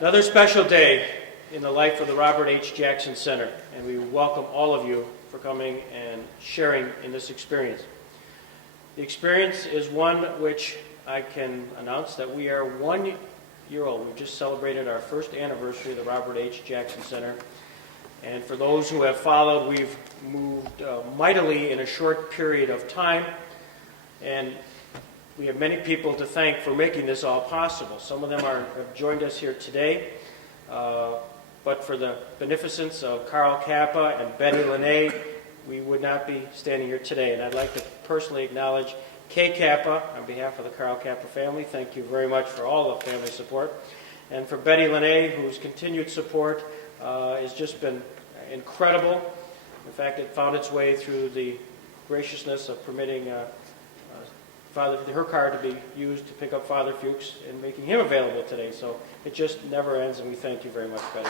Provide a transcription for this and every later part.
Another special day in the life of the Robert H. Jackson Center, and we welcome all of you for coming and sharing in this experience. The experience is one which I can announce that we are 1 year old. We've just celebrated our first anniversary of the Robert H. Jackson Center, and for those who have followed, we've moved mightily in a short period of time, and we have many people to thank for making this all possible. Some of them have joined us here today, but for the beneficence of Carl Kappa and Betty Linnae, we would not be standing here today. And I'd like to personally acknowledge Kay Kappa on behalf of the Carl Kappa family. Thank you very much for all the family support. And for Betty Linnae, whose continued support has just been incredible. In fact, it found its way through the graciousness of permitting her car to be used to pick up Father Fuchs and making him available today. So it just never ends, and we thank you very much, Betty.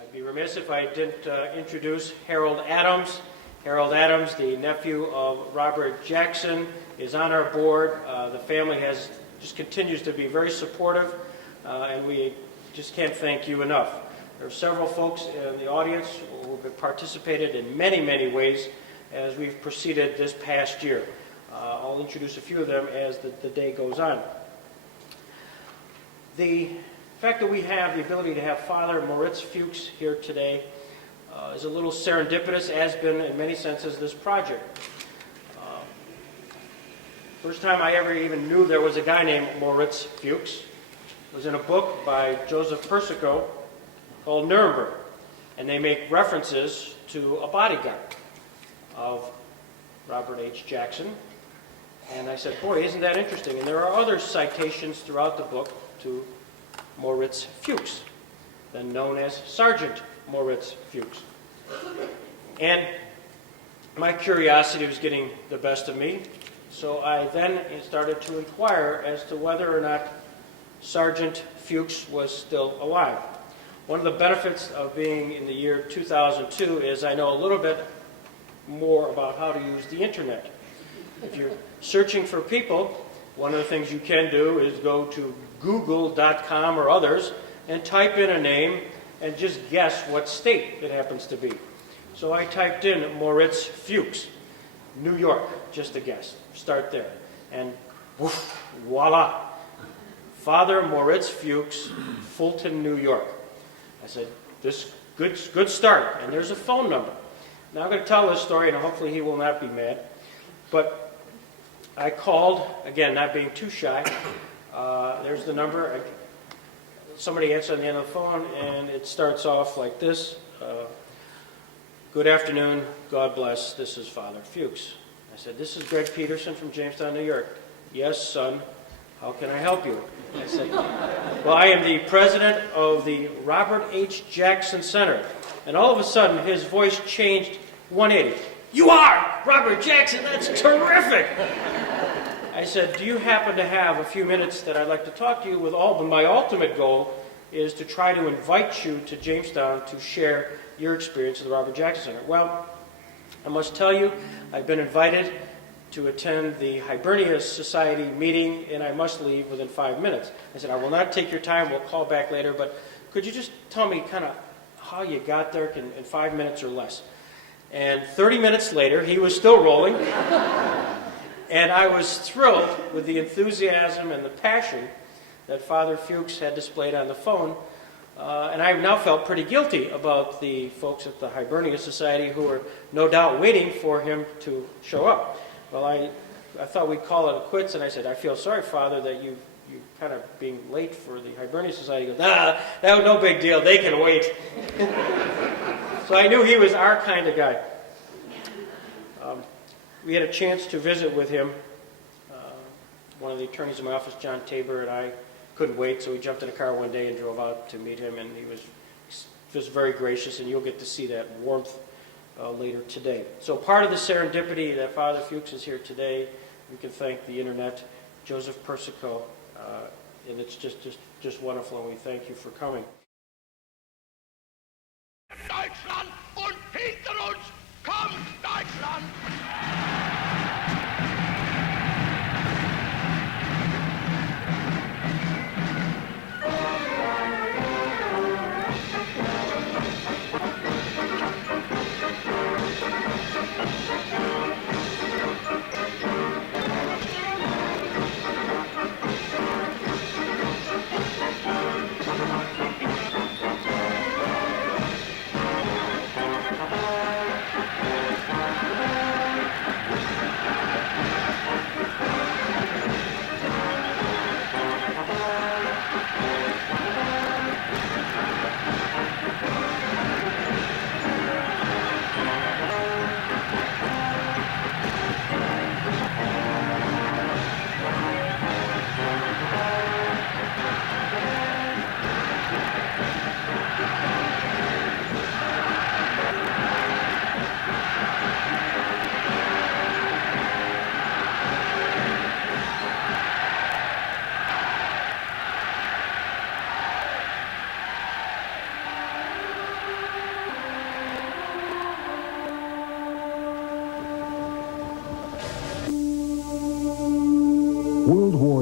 I'd be remiss if I didn't introduce Harold Adams. Harold Adams, the nephew of Robert Jackson, is on our board. The family just continues to be very supportive, and we just can't thank you enough. There are several folks in the audience who have participated in many, many ways as we've proceeded this past year. I'll introduce a few of them as the day goes on. The fact that we have the ability to have Father Moritz Fuchs here today is a little serendipitous, as been in many senses this project. First time I ever even knew there was a guy named Moritz Fuchs was in a book by Joseph Persico called Nuremberg, and they make references to a bodyguard of Robert H. Jackson. And I said, boy, isn't that interesting? And there are other citations throughout the book to Moritz Fuchs, then known as Sergeant Moritz Fuchs. And my curiosity was getting the best of me, so I then started to inquire as to whether or not Sergeant Fuchs was still alive. One of the benefits of being in the year 2002 is I know a little bit more about how to use the internet. If you're searching for people, one of the things you can do is go to google.com or others and type in a name and just guess what state it happens to be. So I typed in Moritz Fuchs, New York, just a guess. Start there. And woof, voila. Father Moritz Fuchs, Fulton, New York. I said, this good start, and there's a phone number. Now I'm going to tell this story, and hopefully he will not be mad. But I called, again, not being too shy. There's the number. Somebody answered on the end of the phone, and it starts off like this. Good afternoon, God bless, this is Father Fuchs. I said, this is Greg Peterson from Jamestown, New York. Yes, son. How can I help you? I said, well, I am the president of the Robert H. Jackson Center. And all of a sudden, his voice changed 180. You are Robert Jackson, that's terrific! I said, do you happen to have a few minutes that I'd like to talk to you with all, but my ultimate goal is to try to invite you to Jamestown to share your experience at the Robert Jackson Center. Well, I must tell you, I've been invited to attend the Hibernian Society meeting, and I must leave within 5 minutes. I said, I will not take your time, we'll call back later, but could you just tell me kind of how you got there in 5 minutes or less? And 30 minutes later, he was still rolling, and I was thrilled with the enthusiasm and the passion that Father Fuchs had displayed on the phone, and I now felt pretty guilty about the folks at the Hibernian Society who were no doubt waiting for him to show up. Well, I thought we'd call it quits, and I said, I feel sorry, Father, that you kind of being late for the Hibernian Society. He goes, that was no big deal, they can wait. So I knew he was our kind of guy. We had a chance to visit with him. One of the attorneys in my office, John Tabor, and I couldn't wait, so we jumped in a car one day and drove out to meet him, and he was just very gracious, and you'll get to see that warmth later today. So part of the serendipity that Father Fuchs is here today, we can thank the internet, Joseph Persico, and it's just wonderful, and we thank you for coming. Deutschland und hinter uns kommt Deutschland!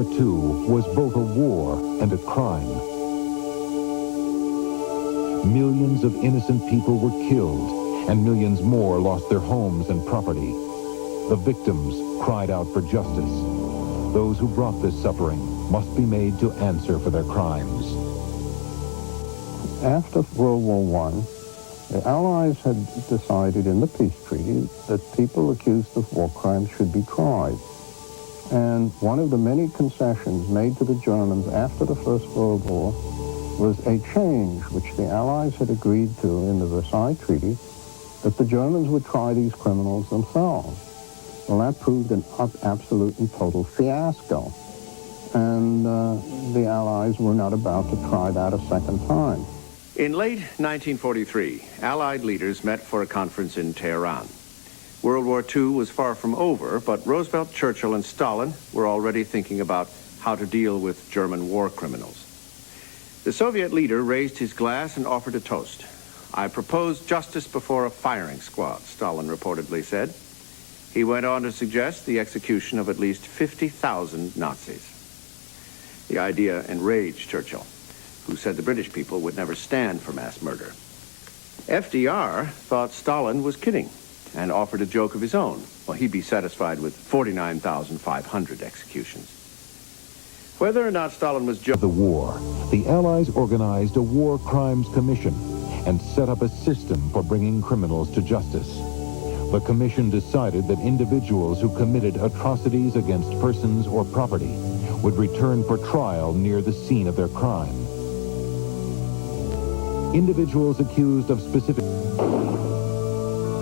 War II was both a war and a crime. Millions of innocent people were killed, and millions more lost their homes and property. The victims cried out for justice. Those who brought this suffering must be made to answer for their crimes. After World War I, the Allies had decided in the peace treaty that people accused of war crimes should be tried. And one of the many concessions made to the Germans after the First World War was a change which the Allies had agreed to in the Versailles Treaty, that the Germans would try these criminals themselves. Well, that proved an absolute and total fiasco. And the Allies were not about to try that a second time. In late 1943, Allied leaders met for a conference in Tehran. World War II was far from over, but Roosevelt, Churchill, and Stalin were already thinking about how to deal with German war criminals. The Soviet leader raised his glass and offered a toast. "I propose justice before a firing squad," Stalin reportedly said. He went on to suggest the execution of at least 50,000 Nazis. The idea enraged Churchill, who said the British people would never stand for mass murder. FDR thought Stalin was kidding and offered a joke of his own. Well, he'd be satisfied with 49,500 executions. Whether or not Stalin was joking... The war, the Allies organized a War Crimes Commission and set up a system for bringing criminals to justice. The commission decided that individuals who committed atrocities against persons or property would return for trial near the scene of their crime. Individuals accused of specific...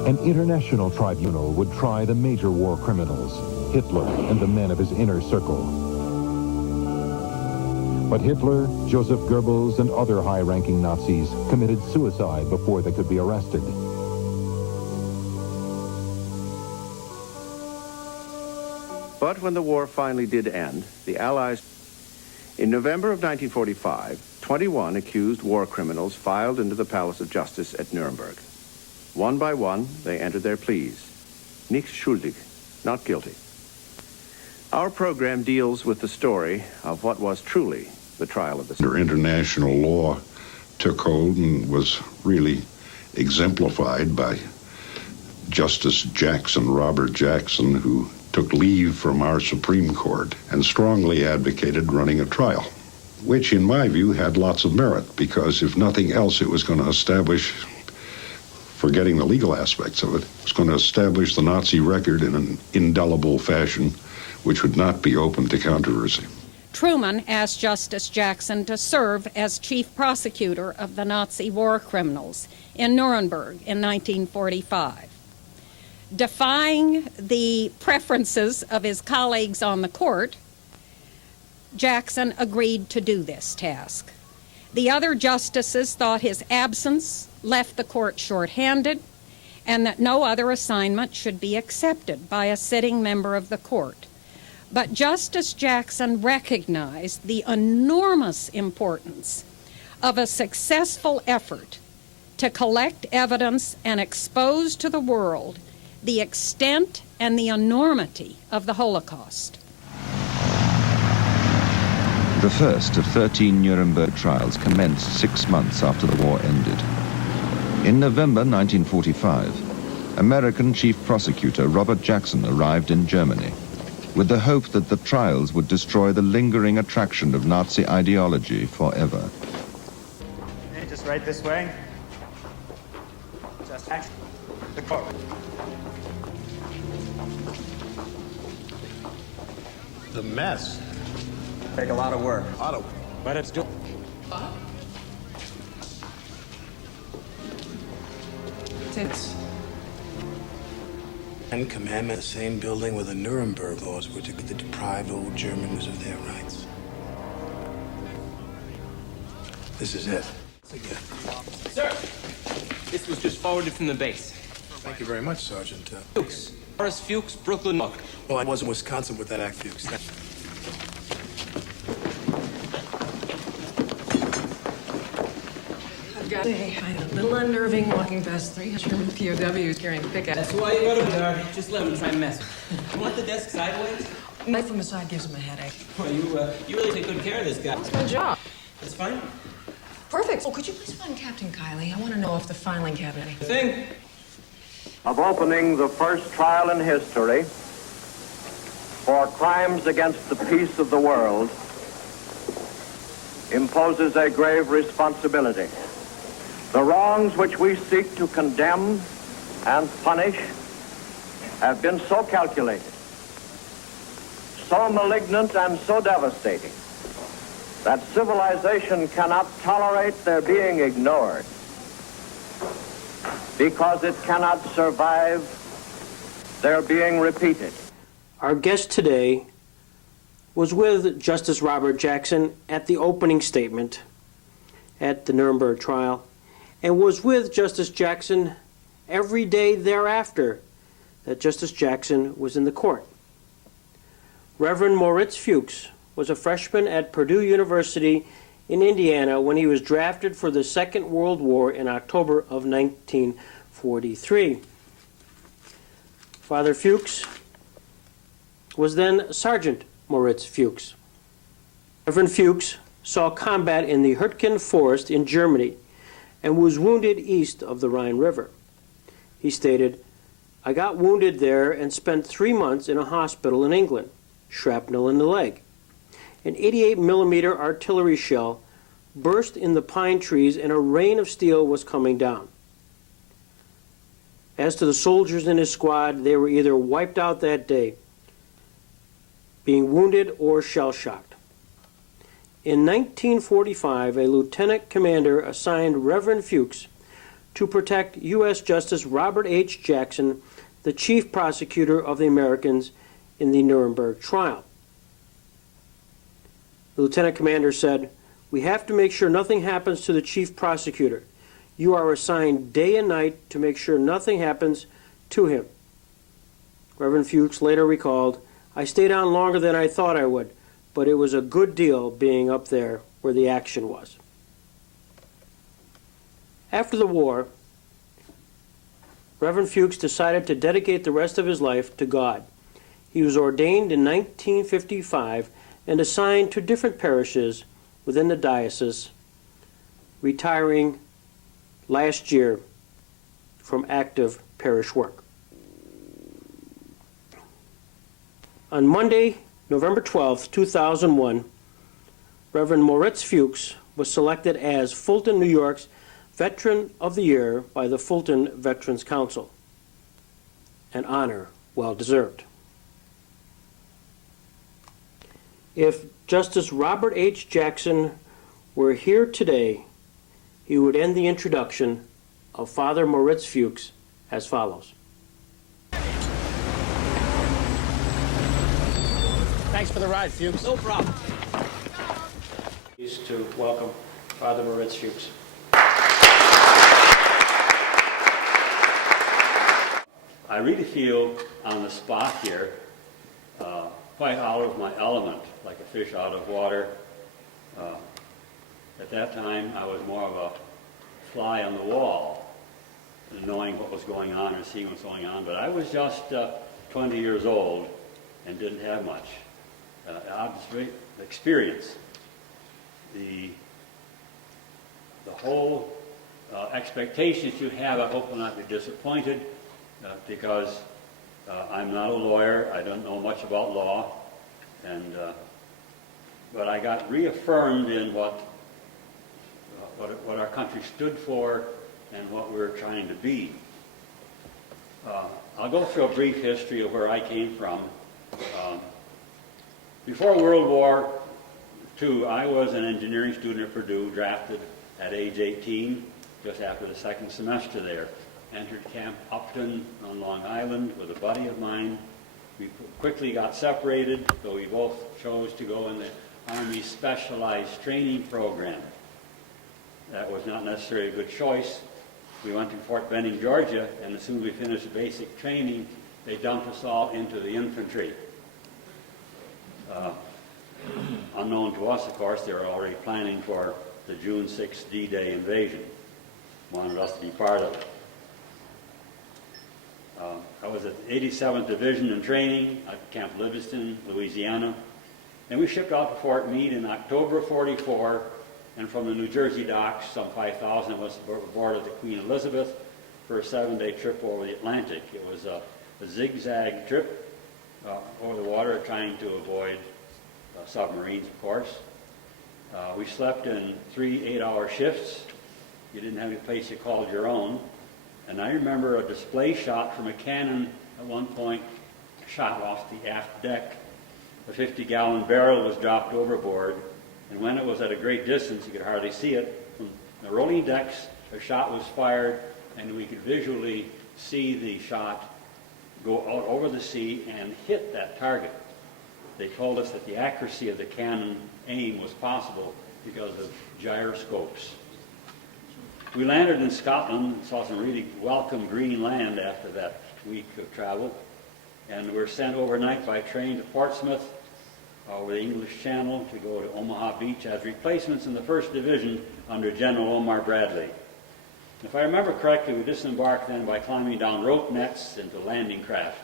An international tribunal would try the major war criminals, Hitler and the men of his inner circle. But Hitler, Joseph Goebbels, and other high-ranking Nazis committed suicide before they could be arrested. But when the war finally did end, the Allies... In November of 1945, 21 accused war criminals filed into the Palace of Justice at Nuremberg. One by one, they entered their pleas. Nicht schuldig, not guilty. Our program deals with the story of what was truly the trial of the... International law took hold and was really exemplified by Justice Jackson, Robert Jackson, who took leave from our Supreme Court and strongly advocated running a trial, which in my view had lots of merit, because if nothing else, it was going to establish, forgetting the legal aspects of it, it was going to establish the Nazi record in an indelible fashion, which would not be open to controversy. Truman asked Justice Jackson to serve as chief prosecutor of the Nazi war criminals in Nuremberg in 1945. Defying the preferences of his colleagues on the court, Jackson agreed to do this task. The other justices thought his absence left the court short-handed and that no other assignment should be accepted by a sitting member of the court. But Justice Jackson recognized the enormous importance of a successful effort to collect evidence and expose to the world the extent and the enormity of the Holocaust. The first of 13 Nuremberg trials commenced 6 months after the war ended. In November 1945, American Chief Prosecutor Robert Jackson arrived in Germany with the hope that the trials would destroy the lingering attraction of Nazi ideology forever. Okay, just right this way. Just act the court. The mess. Take a lot of work. But it's do. Tits. Ten Commandment, the same building where the Nuremberg laws were to the deprived old Germans of their rights. This is it. Sir, this was just forwarded from the base. Thank you very much, Sergeant. Fuchs. Moritz Fuchs, Brooklyn. Well, I was in Wisconsin with that act, Fuchs. I had a little unnerving walking past 300 POWs carrying pickaxe. That's why you got him, Darby. Just let him try and mess. You want the desk sideways? Knife from the side gives him a headache. Well, you really take good care of this guy. That's my job. That's fine. Perfect. Oh, could you please find Captain Kiley? I want to know if the filing cabinet... Thing. Of opening the first trial in history for crimes against the peace of the world imposes a grave responsibility. The wrongs which we seek to condemn and punish have been so calculated, so malignant and so devastating that civilization cannot tolerate their being ignored because it cannot survive their being repeated. Our guest today was with Justice Robert Jackson at the opening statement at the Nuremberg trial, and was with Justice Jackson every day thereafter that Justice Jackson was in the court. Reverend Moritz Fuchs was a freshman at Purdue University in Indiana when he was drafted for the Second World War in October of 1943. Father Fuchs was then Sergeant Moritz Fuchs. Reverend Fuchs saw combat in the Hürtgen Forest in Germany and was wounded east of the Rhine River. He stated, "I got wounded there and spent 3 months in a hospital in England, shrapnel in the leg. An 88mm artillery shell burst in the pine trees and a rain of steel was coming down. As to the soldiers in his squad, they were either wiped out that day, being wounded or shell-shocked. In 1945, a lieutenant commander assigned Reverend Fuchs to protect U.S. Justice Robert H. Jackson, the chief prosecutor of the Americans in the Nuremberg trial. The lieutenant commander said, 'We have to make sure nothing happens to the chief prosecutor. You are assigned day and night to make sure nothing happens to him.' Reverend Fuchs later recalled, 'I stayed on longer than I thought I would, but it was a good deal being up there where the action was.' After the war, Reverend Fuchs decided to dedicate the rest of his life to God. He was ordained in 1955 and assigned to different parishes within the diocese, retiring last year from active parish work. On Monday, November 12, 2001, Reverend Moritz Fuchs was selected as Fulton, New York's Veteran of the Year by the Fulton Veterans Council, an honor well deserved. If Justice Robert H. Jackson were here today, he would end the introduction of Father Moritz Fuchs as follows. Thanks for the ride, Fuchs. No problem. Pleased to welcome Father Moritz Fuchs. I really feel on the spot here, quite out of my element, like a fish out of water. At that time, I was more of a fly on the wall, knowing what was going on and seeing what's going on. But I was just 20 years old and didn't have much. Obviously, experience. The whole expectations you have, I hope will not be disappointed, because I'm not a lawyer. I don't know much about law, and but I got reaffirmed in what our country stood for and what we're trying to be. I'll go through a brief history of where I came from. Before World War II, I was an engineering student at Purdue, drafted at age 18, just after the second semester there. Entered Camp Upton on Long Island with a buddy of mine. We quickly got separated, so we both chose to go in the Army Specialized Training Program. That was not necessarily a good choice. We went to Fort Benning, Georgia, and as soon as we finished the basic training, they dumped us all into the infantry. Unknown to us, of course, they were already planning for the June 6th D-Day invasion. Wanted us to be part of it. I was was at the 87th Division in training at Camp Livingston, Louisiana. And we shipped out to Fort Meade in October of 44, and from the New Jersey docks, some 5,000 of us boarded the Queen Elizabeth for a 7-day trip over the Atlantic. It was a zigzag trip over the water, trying to avoid submarines, of course. We slept in 3 8-hour shifts. You didn't have a place you called your own. And I remember a display shot from a cannon at one point shot off the aft deck. A 50-gallon barrel was dropped overboard, and when it was at a great distance, you could hardly see it. From the rolling decks, a shot was fired, and we could visually see the shot go out over the sea and hit that target. They told us that the accuracy of the cannon aim was possible because of gyroscopes. We landed in Scotland and saw some really welcome green land after that week of travel, and we were sent overnight by train to Portsmouth over the English Channel to go to Omaha Beach as replacements in the 1st Division under General Omar Bradley. If I remember correctly, we disembarked then by climbing down rope nets into landing craft.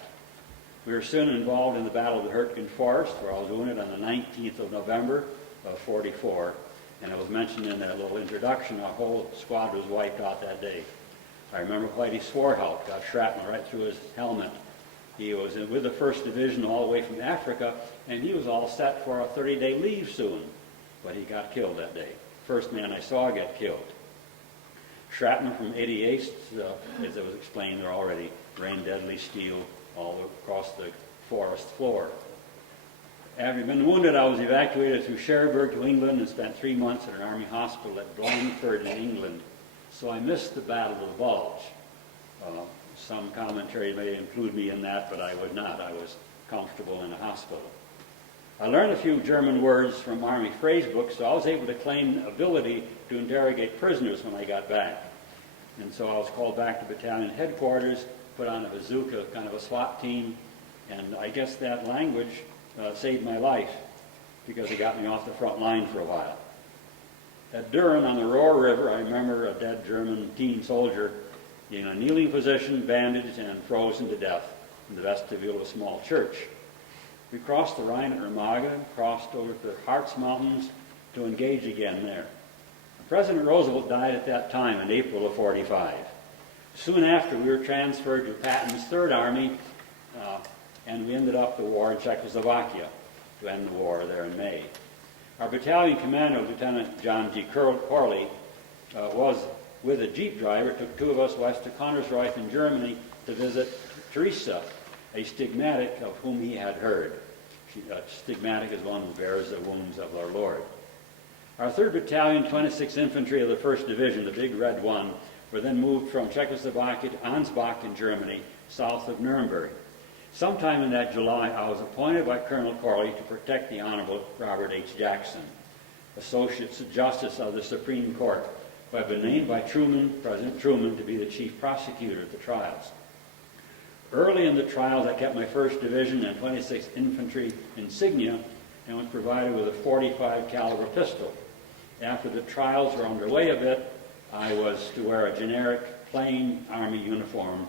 We were soon involved in the Battle of the Hurtgen Forest, where I was wounded on the 19th of November of 44, and it was mentioned in that little introduction, our whole squad was wiped out that day. I remember Whitey Swarhout got shrapnel right through his helmet. He was with the 1st Division all the way from Africa, and he was all set for a 30-day leave soon, but he got killed that day. First man I saw get killed. Shrapnel from 88th, as it was explained, there already rained deadly steel all across the forest floor. Having been wounded, I was evacuated through Cherbourg to England and spent 3 months at an army hospital at Blandford in England. So I missed the Battle of the Bulge. Some commentary may include me in that, but I would not. I was comfortable in a hospital. I learned a few German words from Army phrase books, so I was able to claim ability to interrogate prisoners when I got back. And so I was called back to battalion headquarters, put on a bazooka, kind of a SWAT team, and I guess that language saved my life because it got me off the front line for a while. At Durham on the Roar River, I remember a dead German teen soldier in a kneeling position, bandaged and frozen to death in the vestibule of a small church. We crossed the Rhine at Remagen, crossed over to the Harz Mountains to engage again there. President Roosevelt died at that time in April of 45. Soon after, we were transferred to Patton's 3rd Army, and we ended up the war in Czechoslovakia to end the war there in May. Our battalion commander, Lieutenant John G. Corley, was with a jeep driver, took 2 of us west to Konnersreuth in Germany to visit Teresa, a stigmatic of whom he had heard. Stigmatic is one who bears the wounds of our Lord. Our 3rd Battalion, 26th Infantry of the 1st Division, the Big Red One, were then moved from Czechoslovakia to Ansbach in Germany, south of Nuremberg. Sometime in that July, I was appointed by Colonel Corley to protect the Honorable Robert H. Jackson, Associate Justice of the Supreme Court, who had been named by President Truman, to be the chief prosecutor at the trials. Early in the trials, I kept my 1st Division and 26th Infantry insignia and was provided with a .45 caliber pistol. After the trials were underway a bit, I was to wear a generic plain Army uniform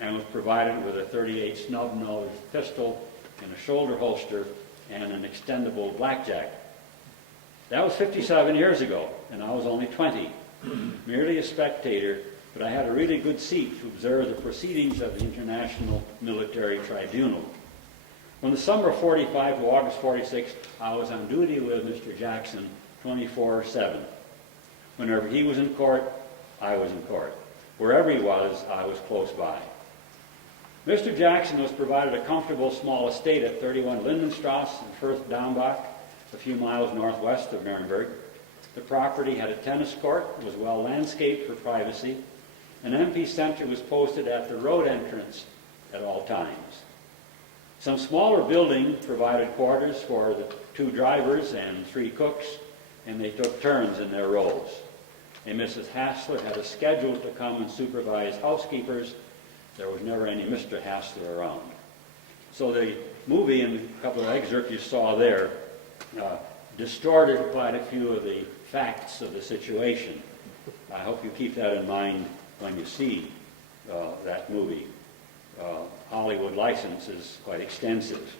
and was provided with a .38 snub-nosed pistol in a shoulder holster and an extendable blackjack. That was 57 years ago, and I was only 20, merely a spectator, but I had a really good seat to observe the proceedings of the International Military Tribunal. From the summer of 45 to August 46, I was on duty with Mr. Jackson 24/7. Whenever he was in court, I was in court. Wherever he was, I was close by. Mr. Jackson was provided a comfortable small estate at 31 Lindenstrasse in Fürth-Daumbach, a few miles northwest of Nuremberg. The property had a tennis court, was well landscaped for privacy. An MP center was posted at the road entrance at all times. Some smaller buildings provided quarters for the 2 drivers and 3 cooks, and they took turns in their roles. And Mrs. Hassler had a schedule to come and supervise housekeepers. There was never any Mr. Hassler around. So the movie and a couple of excerpts you saw there distorted quite a few of the facts of the situation. I hope you keep that in mind when you see that movie. Hollywood Hollywood license is quite extensive.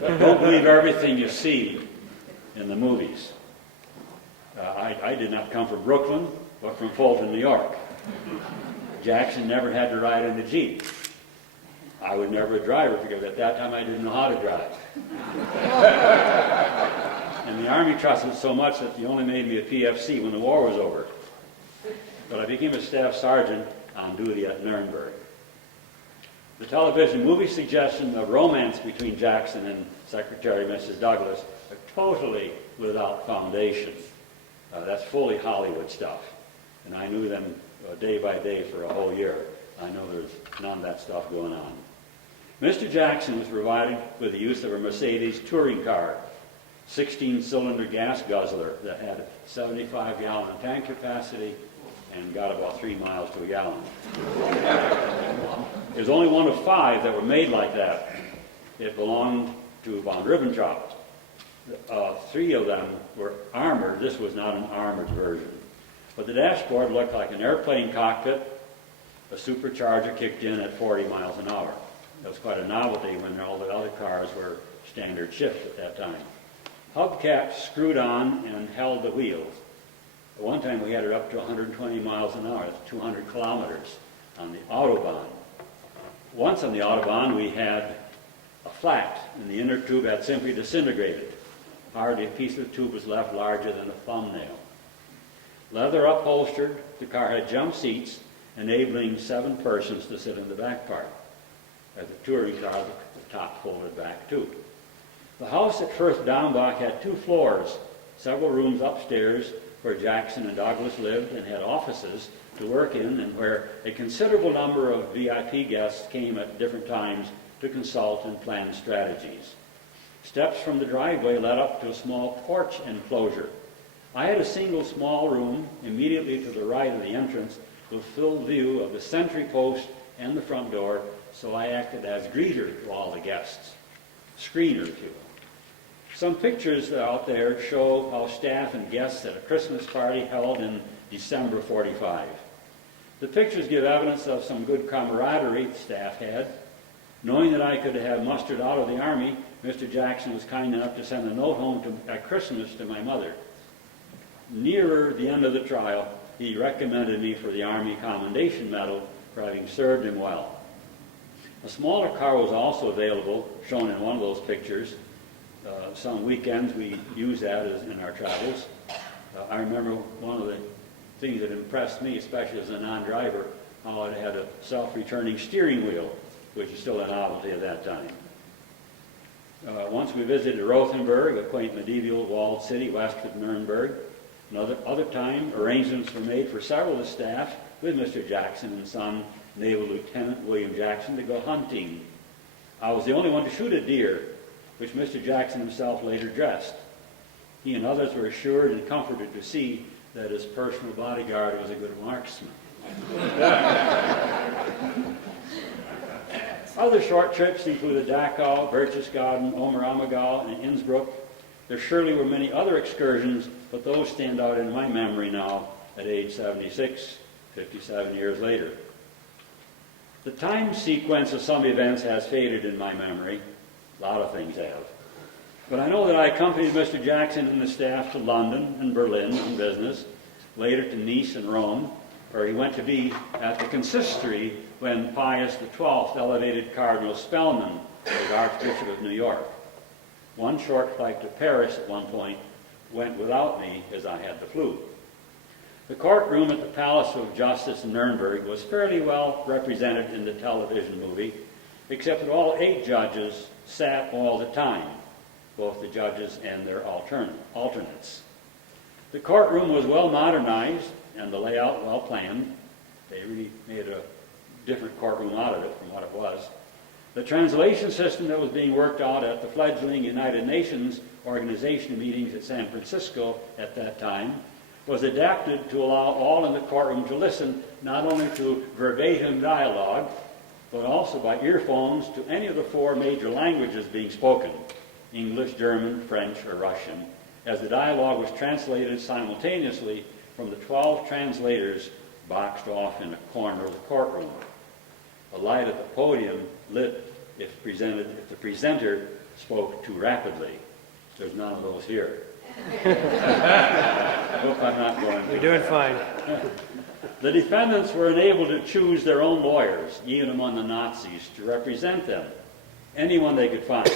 But don't believe everything you see in the movies. I did not come from Brooklyn, but from Fulton, New York. Jackson never had to ride in the Jeep. I was never a driver because at that time I didn't know how to drive. And the Army trusted so much that they only made me a PFC when the war was over. But I became a staff sergeant on duty at Nuremberg. The television movie suggestion of romance between Jackson and Secretary Mrs. Douglas are totally without foundation. That's fully Hollywood stuff. And I knew them day by day for a whole year. I know there's none of that stuff going on. Mr. Jackson was provided with the use of a Mercedes touring car, 16-cylinder gas guzzler that had 75-gallon tank capacity and got about 3 miles to a gallon. It was only one of 5 that were made like that. It belonged to von Ribbentrop. 3 of them were armored. This was not an armored version. But the dashboard looked like an airplane cockpit. A supercharger kicked in at 40 miles an hour. That was quite a novelty when all the other cars were standard shift at that time. Hubcaps screwed on and held the wheels. At one time we had it up to 120 miles an hour, that's 200 kilometers on the Autobahn. Once on the Autobahn we had a flat, and the inner tube had simply disintegrated. Hardly a piece of the tube was left larger than a thumbnail. Leather upholstered, the car had jump seats, enabling 7 persons to sit in the back part. As a touring car, the top folded back too. The house at Firth Downbach had 2 floors, several rooms upstairs where Jackson and Douglas lived and had offices to work in, and where a considerable number of VIP guests came at different times to consult and plan strategies. Steps from the driveway led up to a small porch enclosure. I had a single small room immediately to the right of the entrance with full view of the sentry post and the front door, so I acted as greeter to all the guests, screener, if you will. Some pictures out there show how staff and guests at a Christmas party held in December 45. The pictures give evidence of some good camaraderie the staff had. Knowing that I could have mustered out of the Army, Mr. Jackson was kind enough to send a note home at Christmas to my mother. Nearer the end of the trial, he recommended me for the Army Commendation Medal for having served him well. A smaller car was also available, shown in one of those pictures. Some weekends we used that in our travels. I remember one of the things that impressed me, especially as a non-driver, how it had a self-returning steering wheel, which is still a novelty at that time. Once we visited Rothenburg, a quaint medieval walled city west of Nuremberg. Another time, arrangements were made for several of the staff with Mr. Jackson and son, Naval Lieutenant William Jackson, to go hunting. I was the only one to shoot a deer, which Mr. Jackson himself later dressed. He and others were assured and comforted to see that his personal bodyguard was a good marksman. Other short trips included Dachau, Berchtesgaden, Oberammergau, and Innsbruck. There surely were many other excursions, but those stand out in my memory now at age 76, 57 years later. The time sequence of some events has faded in my memory. A lot of things have. But I know that I accompanied Mr. Jackson and the staff to London and Berlin on business, later to Nice and Rome, where he went to be at the consistory when Pius XII elevated Cardinal Spellman as Archbishop of New York. One short flight to Paris at one point went without me as I had the flu. The courtroom at the Palace of Justice in Nuremberg was fairly well represented in the television movie, except that all 8 judges sat all the time, both the judges and their alternates. The courtroom was well modernized and the layout well planned. They really made a different courtroom out of it from what it was. The translation system that was being worked out at the fledgling United Nations organization meetings at San Francisco at that time was adapted to allow all in the courtroom to listen not only to verbatim dialogue, but also by earphones to any of the 4 major languages being spoken, English, German, French, or Russian, as the dialogue was translated simultaneously from the 12 translators boxed off in a corner of the courtroom. A light at the podium lit if the presenter spoke too rapidly. There's none of those here. I hope I'm not going to. You're doing fine. The defendants were enabled to choose their own lawyers, even among the Nazis, to represent them, anyone they could find.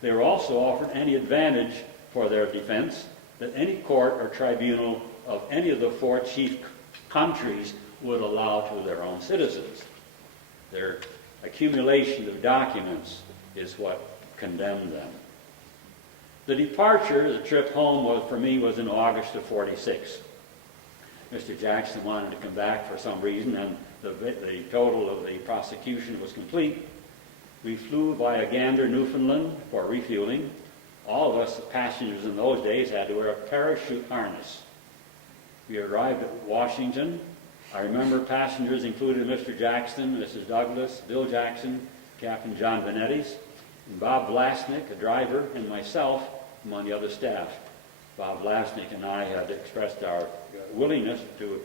They were also offered any advantage for their defense that any court or tribunal of any of the 4 chief countries would allow to their own citizens. Their accumulation of documents is what condemned them. The departure, the trip home for me was in August of '46. Mr. Jackson wanted to come back for some reason, and the total of the prosecution was complete. We flew via Gander, Newfoundland for refueling. All of us, the passengers in those days, had to wear a parachute harness. We arrived at Washington. I remember passengers included Mr. Jackson, Mrs. Douglas, Bill Jackson, Captain John Venettis, and Bob Vlasnik, a driver, and myself among the other staff. Bob Vlasnik and I had expressed our willingness to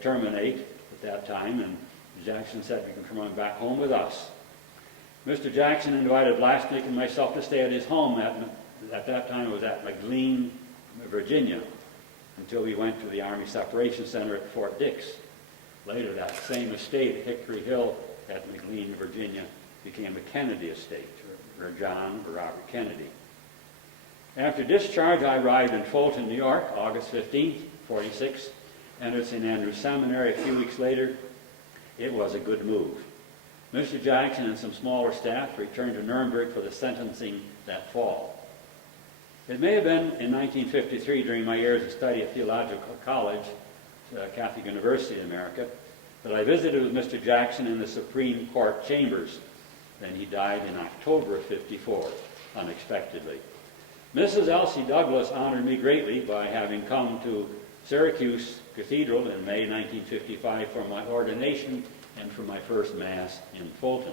terminate at that time, and Jackson said, "You can come on back home with us." Mr. Jackson invited Vlasnik and myself to stay at his home at that time it was at McLean, Virginia, until we went to the Army Separation Center at Fort Dix. Later, that same estate at Hickory Hill at McLean, Virginia, became a Kennedy estate, or John or Robert Kennedy. After discharge, I arrived in Fulton, New York, August 15th, '46, entered St. Andrews Seminary a few weeks later. It was a good move. Mr. Jackson and some smaller staff returned to Nuremberg for the sentencing that fall. It may have been in 1953, during my years of study at Theological College, Catholic University in America, that I visited with Mr. Jackson in the Supreme Court chambers. Then he died in October of '54, unexpectedly. Mrs. Elsie Douglas honored me greatly by having come to Syracuse Cathedral in May 1955 for my ordination and for my first Mass in Fulton.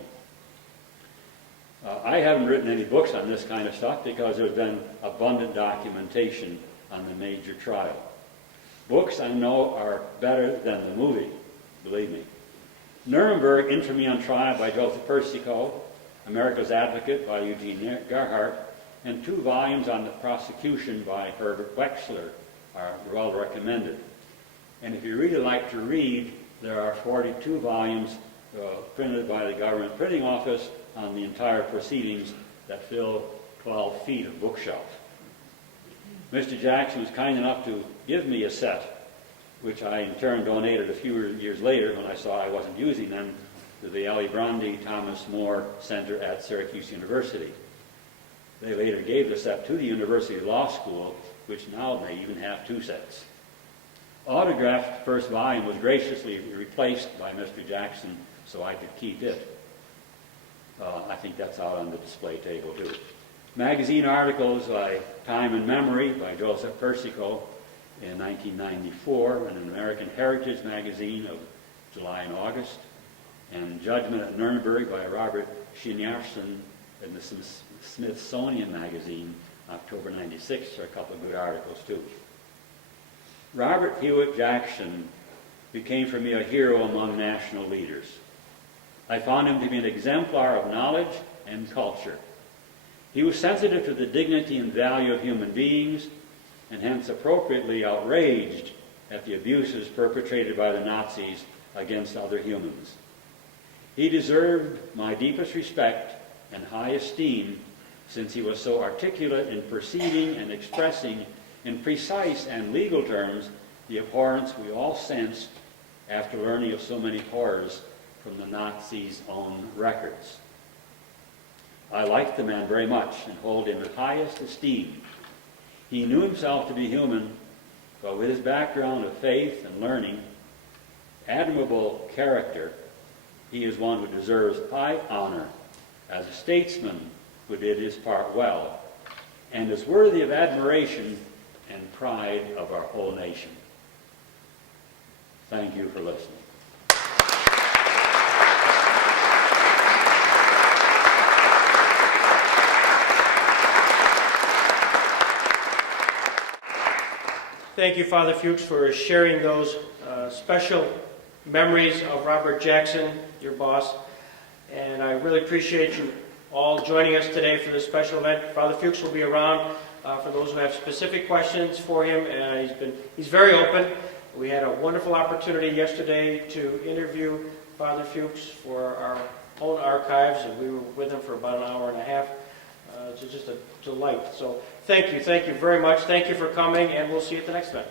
I haven't written any books on this kind of stuff because there's been abundant documentation on the major trial. Books, I know, are better than the movie, believe me. Nuremberg, Infamy on Trial by Joseph Persico, America's Advocate by Eugene Gerhardt, and 2 volumes on the prosecution by Herbert Wechsler are well recommended. And if you really like to read, there are 42 volumes printed by the government printing office on the entire proceedings that fill 12 feet of bookshelf. Mr. Jackson was kind enough to give me a set, which I in turn donated a few years later when I saw I wasn't using them, to the Ali Brandi Thomas More Center at Syracuse University. They later gave the set to the University Law School, which now may even have 2 sets. Autographed first volume was graciously replaced by Mr. Jackson so I could keep it. I think that's out on the display table too. Magazine articles by Time and Memory by Joseph Persico in 1994, and an American Heritage magazine of July and August, and Judgment at Nuremberg by Robert Schneerson in the Smithsonian magazine, October '96, are a couple of good articles too. Robert Hewitt Jackson became for me a hero among national leaders. I found him to be an exemplar of knowledge and culture. He was sensitive to the dignity and value of human beings, and hence appropriately outraged at the abuses perpetrated by the Nazis against other humans. He deserved my deepest respect and high esteem, since he was so articulate in perceiving and expressing in precise and legal terms the abhorrence we all sensed after learning of so many horrors from the Nazis' own records. I liked the man very much and hold him in highest esteem. He knew himself to be human, but with his background of faith and learning, admirable character, he is one who deserves high honor as a statesman who did his part well, and is worthy of admiration and pride of our whole nation. Thank you for listening. Thank you, Father Fuchs, for sharing those special memories of Robert Jackson, your boss. And I really appreciate you all joining us today for this special event. Father Fuchs will be around for those who have specific questions for him. He's very open. We had a wonderful opportunity yesterday to interview Father Fuchs for our own archives, and we were with him for about an hour and a half. It's just a delight. So thank you very much. Thank you for coming, and we'll see you at the next event.